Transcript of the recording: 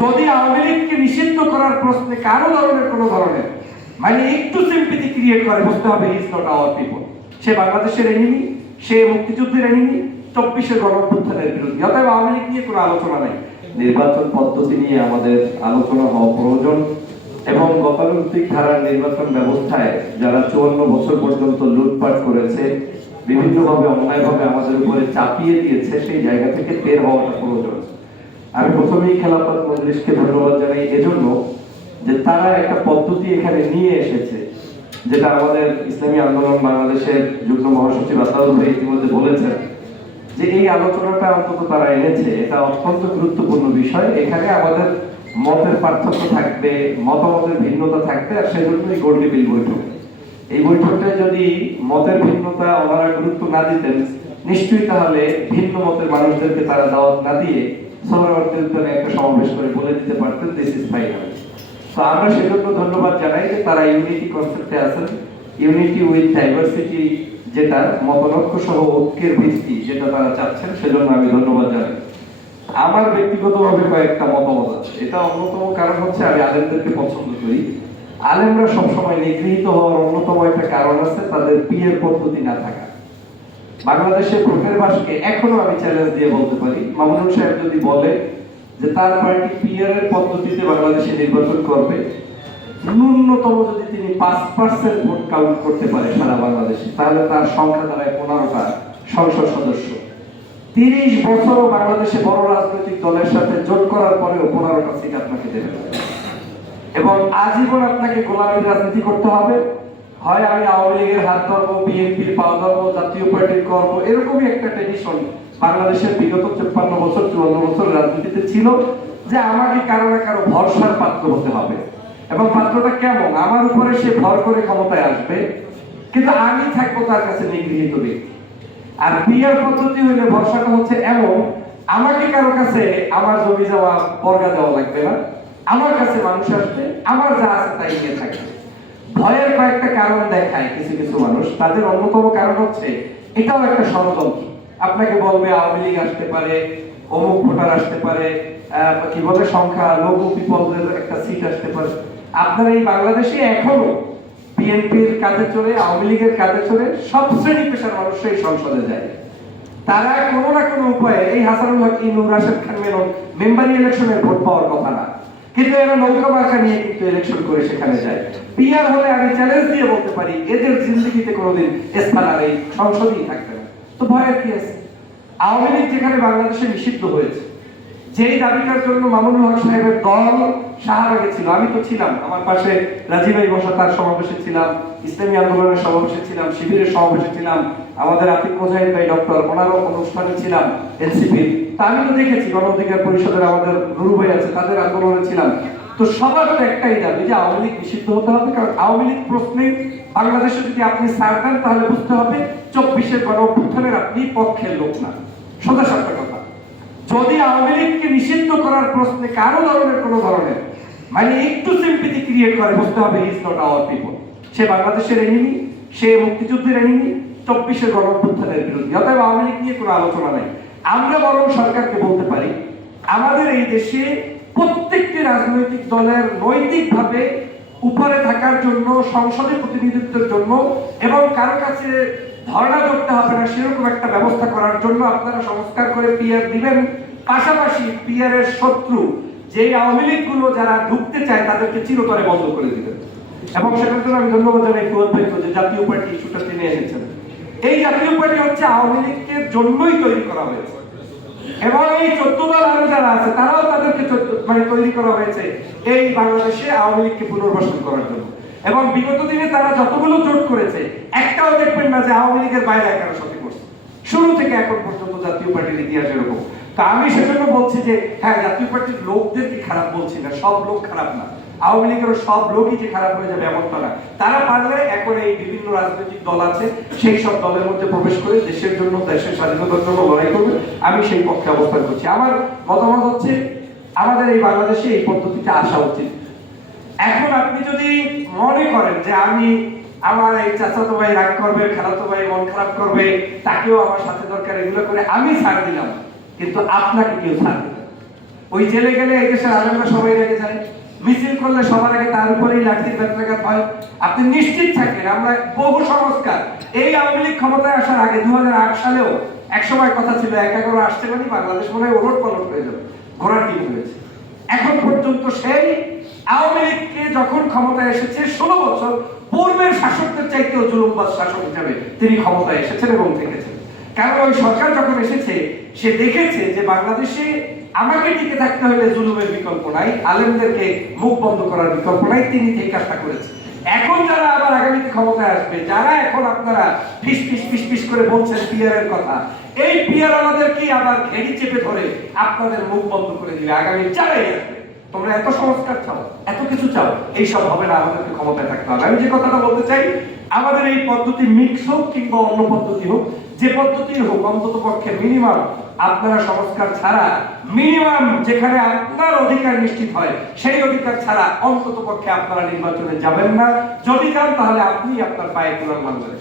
যদি আওয়ামী লীগকে নিষিদ্ধ করার প্রশ্নে কারো ধরনের মানে একটু সিম্পথি ক্রিয়েট করে, বুঝতে হবে he is not our people. সে বাংলাদেশের এনিমি, সে মুক্তিযুদ্ধের এনিমি, 24-এর গণঅভ্যুত্থানের বিরোধী। অতএব আওয়ামী লীগ নিয়ে কোনো আলোচনা নাই। নির্বাচন পদ্ধতি নিয়ে আমাদের আলোচনা হওয়া প্রয়োজন এবং গতানুগতিক ধারার নির্বাচন ব্যবস্থায় যারা 54 বছর পর্যন্ত লুটপাট করেছে, বিভিন্নভাবে অন্যায়ভাবে আমাদের উপরে চাপিয়ে দিয়েছে, সেই জায়গা থেকে বের হওয়াটা প্রয়োজন। আমি প্রথমেই খেলাফত মজলিসকে ধন্যবাদ জানাই এজন্য যে তারা একটা পদ্ধতি এখানে নিয়ে এসেছে, যেটা আমাদের ইসলামী আন্দোলন বাংলাদেশের যুগ্ম মহাসচিব আসাদুল ভাই ইতিমধ্যে বলেছেন যে এই আলোচনাটা অন্তত তারা এনেছে। এটা অত্যন্ত গুরুত্বপূর্ণ বিষয়। এখানে আমাদের মতের পার্থক্য থাকবে, মতামতের ভিন্নতা থাকবে, আর সেজন্যই গোলটেবিল বৈঠক। এই বৈঠকে যদি মতের ভিন্নতা ওনারা গুরুত্ব না দিতেন, নিশ্চয়ই তাহলে ভিন্ন মতের মানুষদেরকে তারা দাওয়াত না দিয়ে সোহরাওয়ার্দী উদ্যানে একটা সমাবেশ করে বলে দিতে পারতেন দিস ইজ ফাইনাল। তো আমরা সেজন্য ধন্যবাদ জানাই যে তারা ইউনিটি কনসেপ্টে আছেন, ইউনিটি উইথ ডাইভার্সিটি, যেটা মতনৈক্য সহ ঐক্যের ভিত্তি, যেটা তারা চাচ্ছেন, সেজন্য আমি ধন্যবাদ জানাই। আমার ব্যক্তিগতভাবে কয়েকটা মতামত আছে। এটা অন্যতম কারণ হচ্ছে আমি আলেমদেরকে পছন্দ করি। আলেমরা সবসময় নিগৃহীত হওয়ার অন্যতম একটা কারণ আছে তাদের পিয়ার পদ্ধতি না থাকা। বাংলাদেশের ভোটের বাসকে এখনো আমি চ্যালেঞ্জ দিয়ে বলতে পারি, মামুনুল সাহেব যদি বলে যে তার পার্টি পিয়ারের পদ্ধতিতে বাংলাদেশে নির্বাচন করবে, ন্যূনতম যদি তিনি 5% ভোট কাউন্ট করতে পারে সারা বাংলাদেশে, তাহলে তার সংখ্যা দাঁড়ায় 15টা সংসদ সদস্য। 30 বছরও বাংলাদেশে বড় রাজনৈতিক দলের সাথে জোট করার পরেও 15টা সিট আপনাকে দেবে এবং আজীবন আপনাকে গোলামীর রাজনীতি করতে হবে। হয় আমি আওয়ামী লীগের হাত ধরবো, বিএনপির পা ধরবো, জাতীয় পার্টির করবো, এরকমই একটা ট্রেডিশন বাংলাদেশের বিগত 53 বছর 54 বছর রাজনীতিতে ছিল যে আমাকে কারো না কারো ভরসার পাত্র হতে হবে। এবং পাত্রটা কেমন? আমার উপরে সে ভর করে ক্ষমতায় আসবে, কিন্তু আমি থাকবো তার কাছে নিগৃহীত ব্যক্তি। আর পিয়ার পদ্ধতি হইলে ভরসাটা হচ্ছে এমন, আমাকে কারো কাছে আমার জমি যাওয়া বর্গা দেওয়া লাগবে না, আমার কাছে মানুষ আসবে, আমার যা আছে তাই নিয়ে থাকবে। ভয়ের কয়েকটা কারণ দেখায় কিছু কিছু মানুষ। তাদের অন্যতম কারণ হচ্ছে এটাও একটা ষড়যন্ত্র। আপনাকে বলবে আওয়ামী লীগ আসতে পারে, অমুক ভোটার আসতে পারে, কি বলে সংখ্যা লঘু পিপলদের একটা সিট আসতে পারে। আপনারা এই বাংলাদেশে এখনো বিএনপির কাজে চড়ে, আওয়ামী লীগের কাজে চড়ে সব শ্রেণী পেশার মানুষরাই সংসদে যায়। তারা কোনো না কোনো উপায়ে, এই হাসানুল হক, নূর রাশেদ খান মেনন মেম্বারি ইলেকশনে ভোট পাওয়ার কথা না, কিন্তু এরা নৌকা মার্কা নিয়ে কিন্তু ইলেকশন করে সেখানে যায়। পিয়ার হলে আমি চ্যালেঞ্জ দিয়ে বলতে পারি এদের জিন্দেগিতে কোনোদিন স্থান আর এই সংসদেই থাকবে না। তো ভয়ের কি আছে? আওয়ামী লীগ যেখানে বাংলাদেশে নিষিদ্ধ হয়েছে, যেই দাবিটার জন্য মামুনুল হক সাহেবের দল শাহবাগে ছিল, আমি তো ছিলাম, আমার পাশে রাজীব ভাই বসা, তার সমাবেশে ছিলাম, ইসলামী আন্দোলনের সমাবেশে ছিলাম, শিবিরের সমাবেশে ছিলাম, আমাদের আতিক মুজাহিদ ভাই ডক্টর ওনারও অনুষ্ঠানে ছিলাম এনসিপি। তা আমি তো দেখেছি গণ অধিকার পরিষদের আমাদের নুরু ভাই আছে, তাদের আন্দোলনে ছিলাম। তো সবার তো একটাই দাবি যে আওয়ামী লীগ নিষিদ্ধ হতে হবে। কারণ আওয়ামী লীগ প্রশ্নে বাংলাদেশে যদি আপনি সার দেন, তাহলে বুঝতে হবে 24-এর গণ অভ্যুত্থানের আপনি পক্ষের লোক না। সোজা সাপটা কথা। যদি আওয়ামী লীগকে নিষিদ্ধ করার প্রশ্নে কারো ধরনের মানে একটু সিম্পথি ক্রিয়েট করে, বুঝতে হবে he is not our people. সে বাংলাদেশের এনিমি, সে মুক্তিযুদ্ধের এনিমি, 24-এর গণঅভ্যুত্থানের বিরোধী। অতএব আওয়ামী লীগ নিয়ে কোনো আলোচনা নাই। আমরা বরং সরকারকে বলতে পারি আমাদের এই দেশে প্রত্যেকটি রাজনৈতিক দলের নৈতিকভাবে উপরে থাকার জন্য, সংসদে প্রতিনিধিত্বের জন্য এবং কারো কাছে ধর্ণা করতে হবে না সেরকম একটা ব্যবস্থা করার জন্য আপনারা সংস্কার করে পিয়ার দিবেন। পাশাপাশি পিয়ারের শত্রু যে আওয়ামী লীগ গুলো যারা ঢুকতে চায় তাদেরকে চিরতরে বন্ধ করে দিবেন। এবং সেটার জন্য আমি ধন্যবাদ জানাই ফুয়াদ ভাইকে যে জাতীয় পার্টি ইস্যুটা টেনে এনেছেন। এই জাতীয় পার্টি হচ্ছে আওয়ামী লীগের জন্যই তৈরি করা হয়েছে এবং এই 14 দল আরো যারা আছে তারাও তাদেরকে তৈরি করা হয়েছে এই বাংলাদেশে আওয়ামী লীগকে পুনর্বাসন করার জন্য। এবং বিগত দিনে তারা যতগুলো জোট করেছে, একটাও দেখবেন না যে আওয়ামী লীগের বাইরে কারোর সাথে করছে, শুরু থেকে এখন পর্যন্ত জাতীয় পার্টির ইতিহাস এরকম। তা আমি সেজন্য বলছি যে হ্যাঁ, জাতীয় পার্টির লোকদেরকে খারাপ বলছি না, সব লোক খারাপ না, আওয়ামী লীগের সব লোকই যে খারাপ হয়ে যাবে এমনটা না। তারা পারলে এখন এই বিভিন্ন রাজনৈতিক দল আছে, সেই সব দলের মধ্যে প্রবেশ করে দেশের জন্য, দেশের স্বাধীনতার জন্য লড়াই করবে। আমি সেই পক্ষে অবস্থান করছি। আমার মতামত হচ্ছে আমাদের এই বাংলাদেশে এই পদ্ধতিটা আসা উচিত। এখন আপনি যদি মনে করেন যে আমি আমার এই চাচাতো ভাই রাগ করবে, খালাতো ভাই মন খারাপ করবে, তাকেও আমার সাথে দরকার, এগুলো করে আমি ছাড় দিলাম, কিন্তু আপনাকে কেউ ছাড় দিবে। ওই জেলে গেলে এই দেশের আলেমরা সবাই রেগে যায়, মিছিল করলে সবার আগে তার উপরেই লাঠির ব্যত্রাঘাত হয়। আপনি নিশ্চিত থাকেন আমরা বহু সংস্কার, এই আওয়ামী লীগ ক্ষমতায় আসার আগে 2008 সালেও একসময় কথা ছিল 11 আসছে মানে বাংলাদেশ মনে হয় ওলট পালট হয়ে যাবে, ঘোড়ার ডিম হয়েছে। এখন পর্যন্ত সেই আওয়ামী লীগকে যখন ক্ষমতায় এসেছে 16 বছর পূর্বের শাসকদের চাইতেও জুলুমবাজ শাসক হিসাবে তিনি ক্ষমতায় এসেছেন এবং থেকেছেন। কারণ ওই সরকার যখন এসেছে সে দেখেছে যে বাংলাদেশে আমাকে টিকে থাকতে হলে জুলুমের বিকল্প নাই, আলেমদেরকে মুখ বন্ধ করার বিকল্প নাই, তিনি এই কাজটা করেছে। এখন যারা আবার আগামীতে ক্ষমতায় আসবে, যারা এখন আপনারা ফিস করে বলছেন পিয়ারের কথা, এই পিয়ার আমাদেরকে আবার ঘেড়ি চেপে ধরে আপনাদের মুখ বন্ধ করে দিবে আগামী যারাই আসবে। তোমরা এত সংস্কার চাও, এত কিছু চাও, এইসব হবে না, আমাদেরকে ক্ষমতায় থাকতে হবে। আমি যে কথাটা বলতে চাই, আমাদের এই পদ্ধতি মিক্স হোক কিংবা অন্য পদ্ধতি হোক, যে পদ্ধতি হোক, অন্তত পক্ষে মিনিমাম আপনারা সংস্কার ছাড়া, মিনিমাম যেখানে আপনার অধিকার নিশ্চিত হয় সেই অধিকার ছাড়া অন্তত পক্ষে আপনারা নির্বাচনে যাবেন না। যদি যান তাহলে আপনি আপনার পায়ে তুলার বাংলাদেশ।